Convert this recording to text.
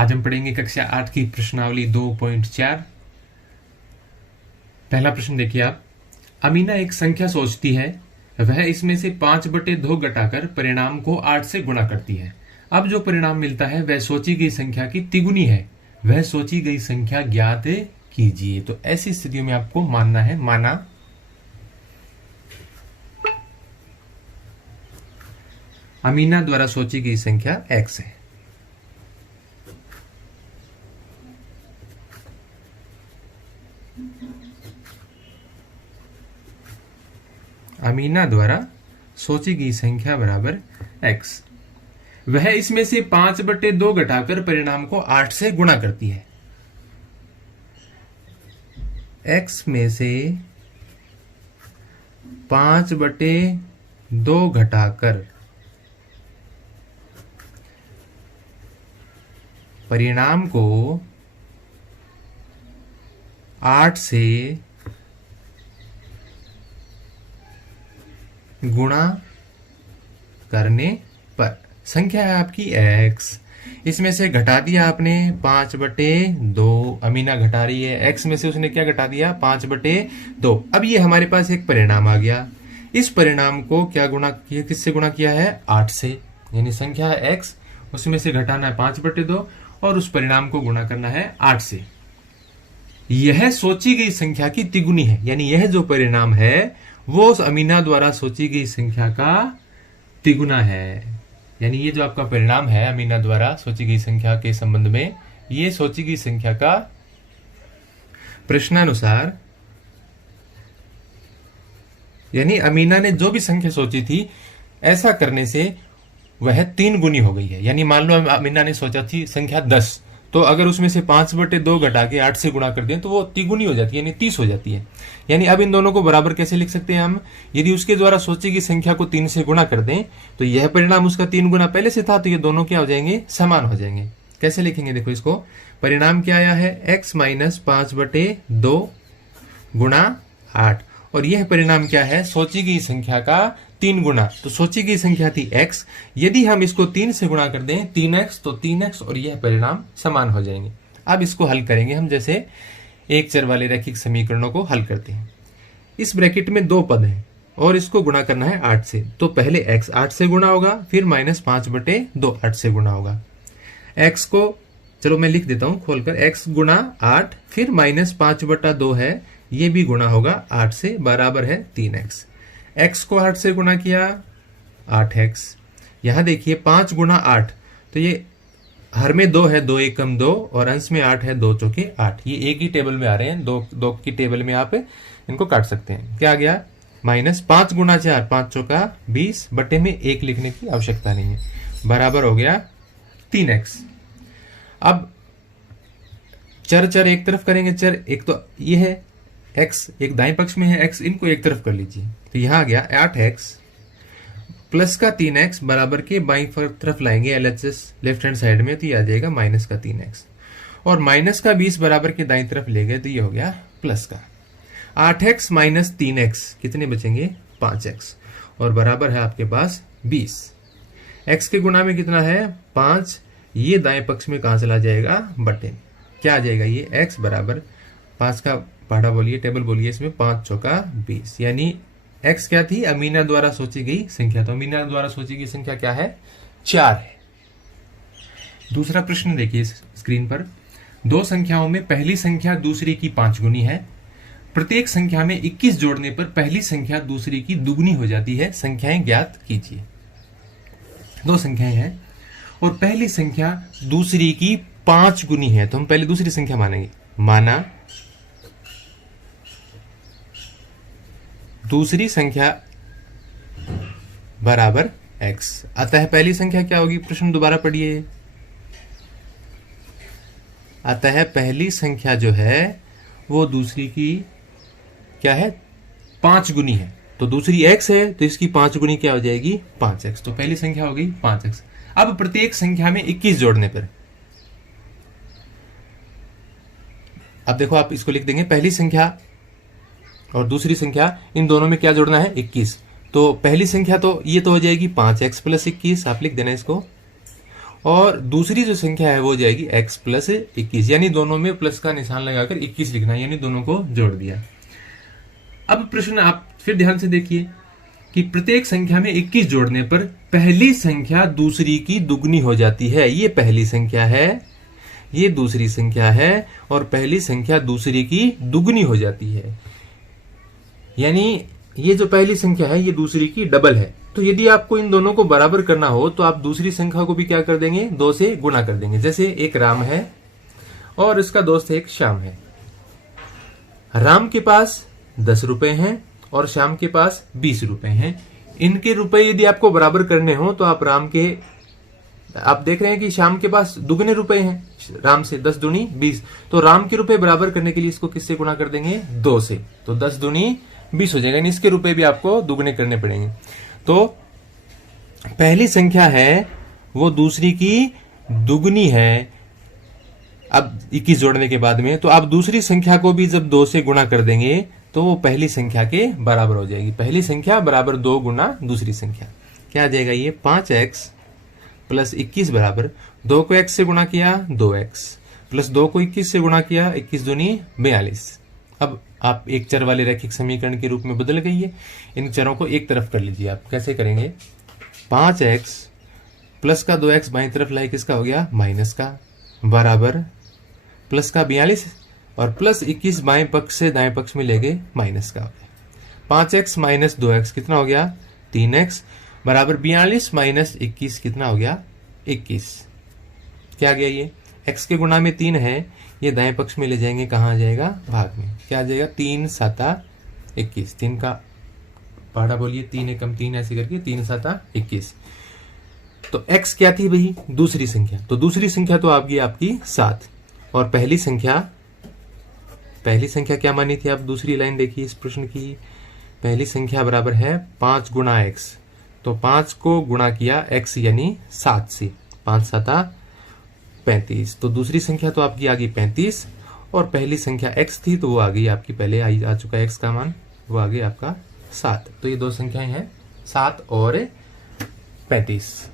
आज हम पढ़ेंगे कक्षा 8 की प्रश्नावली 2.4। पहला प्रश्न देखिए आप। अमीना एक संख्या सोचती है, वह इसमें से 5/2 घटाकर परिणाम को 8 से गुणा करती है। अब जो परिणाम मिलता है वह सोची गई संख्या की तिगुनी है। वह सोची गई संख्या ज्ञात कीजिए। तो ऐसी स्थितियों में आपको मानना है, माना अमीना द्वारा सोची गई संख्या x है। अमीना द्वारा सोची गई संख्या बराबर x। वह इसमें से 5/2 घटाकर परिणाम को 8 से गुणा करती है। x में से 5/2 घटाकर परिणाम को 8 से गुणा करने पर संख्या है आपकी x। इसमें से घटा दिया आपने 5/2। अमीना घटा रही है, x में से उसने क्या घटा दिया, 5/2। अब ये हमारे पास एक परिणाम आ गया। इस परिणाम को क्या गुणा किया, किससे गुणा किया है, 8 से। यानी संख्या है x, उसमें से घटाना है 5/2 और उस परिणाम को गुणा करना है 8 से। यह सोची गई संख्या की तिगुनी है। यानी यह जो परिणाम है वो अमीना द्वारा सोची गई संख्या का तिगुना है। यानी ये जो आपका परिणाम है अमीना द्वारा सोची गई संख्या के संबंध में, ये सोची गई संख्या का प्रश्नानुसार, यानी अमीना ने जो भी संख्या सोची थी, ऐसा करने से वह 3 गुनी हो गई है। यानी मान लो अमीना ने सोचा थी संख्या 10, तो अगर उसमें से 5/2 घटा के 8 से गुणा कर दें तो वो तिगुनी हो जाती है, यानी 30 हो जाती है। यानी अब इन दोनों को बराबर कैसे लिख सकते हैं हम, यदि उसके द्वारा सोची गई संख्या को 3 से गुणा कर दें तो यह परिणाम उसका 3 गुना पहले से था, तो ये दोनों क्या हो जाएंगे, समान हो जाएंगे। कैसे लिखेंगे, देखो इसको, परिणाम क्या आया है, x - 5/2 गुणा 8, और यह परिणाम क्या है, सोची गई संख्या का 3 गुना। तो सोची गई संख्या थी x, यदि हम इसको 3 से गुणा कर दें 3x, तो 3x और यह परिणाम समान हो जाएंगे। अब इसको हल करेंगे हम, जैसे एक चर वाले रैखिक समीकरणों को हल करते हैं। इस ब्रैकेट में 2 पद हैं और इसको गुणा करना है 8 से। तो पहले x 8 से गुणा होगा, फिर -5/2 8 से गुणा होगा। x को चलो मैं लिख देता हूं खोलकर, x गुणा 8 फिर -5/2 है, ये भी गुणा होगा 8 से, बराबर है 3x। x को 8 से गुणा किया 8x। यहां देखिए 5 गुणा 8, तो ये हर में 2 है, 2 एकम 2 और अंश में 8 है, 2 चौके 8। ये एक ही टेबल में आ रहे हैं, 2 की टेबल में आप इनको काट सकते हैं। क्या आ गया, -5 गुणा 4 5 चौका 20, बटे में 1 लिखने की आवश्यकता नहीं है, बराबर हो गया 3x। अब चर एक तरफ करेंगे, चर एक तो ये है x, एक दाएं पक्ष में है x, इनको एक तरफ कर लीजिए। तो यहां आ गया 8x प्लस का 3x बराबर के बाईं तरफ लाएंगे LHS लेफ्ट हैंड साइड में, तो ये आ जाएगा -3x, और माइनस का 20 बराबर के दाईं तरफ ले गए तो ये हो गया प्लस का 8x - 3x, कितने बचेंगे, 5x, और बराबर है आपके पास 20। x के गुणा में कितना है, 5, ये दाएं पक्ष में कहां चला जाएगा, बटे, क्या आ जाएगा, ये x बराबर 5 का पहाड़ा बोलिए, टेबल बोलिए इसमें, 5 चौका 20। यानी x क्या थी, अमीना द्वारा सोची गई संख्या। तो अमीना द्वारा सोची गई संख्या क्या है, 4 है। दूसरा प्रश्न देखिए स्क्रीन पर। 2 संख्याओं में पहली संख्या दूसरी की 5 गुनी है। प्रत्येक संख्या में 21 जोड़ने पर पहली संख्या दूसरी की दुगुनी हो जाती है। संख्याएं ज्ञात कीजिए। 2 संख्याएं हैं और पहली संख्या दूसरी की 5 गुनी है, तो हम पहले दूसरी संख्या मानेंगे। माना दूसरी संख्या बराबर x, अतः पहली संख्या क्या होगी, प्रश्न दोबारा पढ़िए। अतः पहली संख्या जो है वो दूसरी की क्या है, 5 गुनी है। तो दूसरी x है तो इसकी 5 गुनी क्या हो जाएगी, 5x। तो पहली संख्या हो गई 5x। अब प्रत्येक संख्या में 21 जोड़ने पर, अब देखो आप इसको लिख देंगे, पहली संख्या और दूसरी संख्या, इन दोनों में क्या जोड़ना है, 21। तो पहली संख्या तो ये तो हो जाएगी 5x + 21, आप लिख देना इसको, और दूसरी जो संख्या है वो जाएगी x प्लस 21, यानी दोनों में प्लस का निशान लगाकर 21 लिखना है, यानी दोनों को जोड़ दिया। अब प्रश्न आप फिर ध्यान से देखिए कि प्रत्येक संख्या में 21 जोड़ने पर पहली संख्या दूसरी की दुगनी हो जाती है। ये पहली संख्या है, ये दूसरी संख्या है, और पहली संख्या दूसरी की दुगनी हो जाती है। यानी ये जो पहली संख्या है ये दूसरी की डबल है। तो यदि आपको इन दोनों को बराबर करना हो तो आप दूसरी संख्या को भी क्या कर देंगे, 2 से गुणा कर देंगे। जैसे एक राम है और इसका दोस्त एक श्याम है। राम के पास 10 रुपए हैं और श्याम के पास 20 रुपए हैं। इनके रुपए यदि आपको बराबर करने हो तो आप आप देख रहे हैं कि श्याम के पास दुगने रुपए हैं राम से, 10 दूनी 20। तो राम के रुपए बराबर करने के लिए इसको किससे गुणा कर देंगे, 2 से। तो 10 दूनी 20 हो जाएगा, यानी इसके रुपए भी आपको दुगने करने पड़ेंगे। तो पहली संख्या है वो दूसरी की दुगनी है अब 21 जोड़ने के बाद में। तो आप दूसरी संख्या को भी जब 2 से गुणा कर देंगे तो वो पहली संख्या के बराबर हो जाएगी। पहली संख्या बराबर 2 गुना दूसरी संख्या। क्या आ जाएगा ये, 5x प्लस 21 बराबर 2 को x से गुणा किया 2x प्लस 2 को 21 से गुणा किया 21 दूनी 42। अब आप एक चर वाले रैखिक समीकरण के रूप में बदल गई है। इन चरों को एक तरफ कर लीजिए। आप कैसे करेंगे, 5x प्लस का 2x बाईं तरफ लाए किसका हो गया, माइनस का, बराबर प्लस का 42 और प्लस 21 बाएं पक्ष से दाएं पक्ष में ले गए माइनस का हो गया। 5x माइनस 2x कितना हो गया, 3x, बराबर 42 माइनस 21 कितना हो गया, 21। क्या आ गया, ये x के गुणा में 3 है, ये दाएं पक्ष में ले जाएंगे, कहाँ आ जाएगा, भाग में। क्या आ जाएगा, 3 7 21। 3 का पहाड़ा बोलिए, 3 एकम 3 ऐसे करके 3 7 21। तो x क्या थी भाई, दूसरी संख्या। तो दूसरी संख्या तो आपकी 7 और पहली संख्या क्या मानी थी आप, दूसरी लाइन देखिए इस प्रश्न की। पहली संख्या बराबर है 5 गुणा x। तो 5 को गुणा किया x यानी 7 से, 5 7 35। तो दूसरी संख्या तो आपकी आ गई 35 और पहली संख्या x थी तो वो आ गई आपकी, पहले आ चुका x का मान, वो आ गई आपका 7। तो ये दो संख्याएं हैं 7 और 35।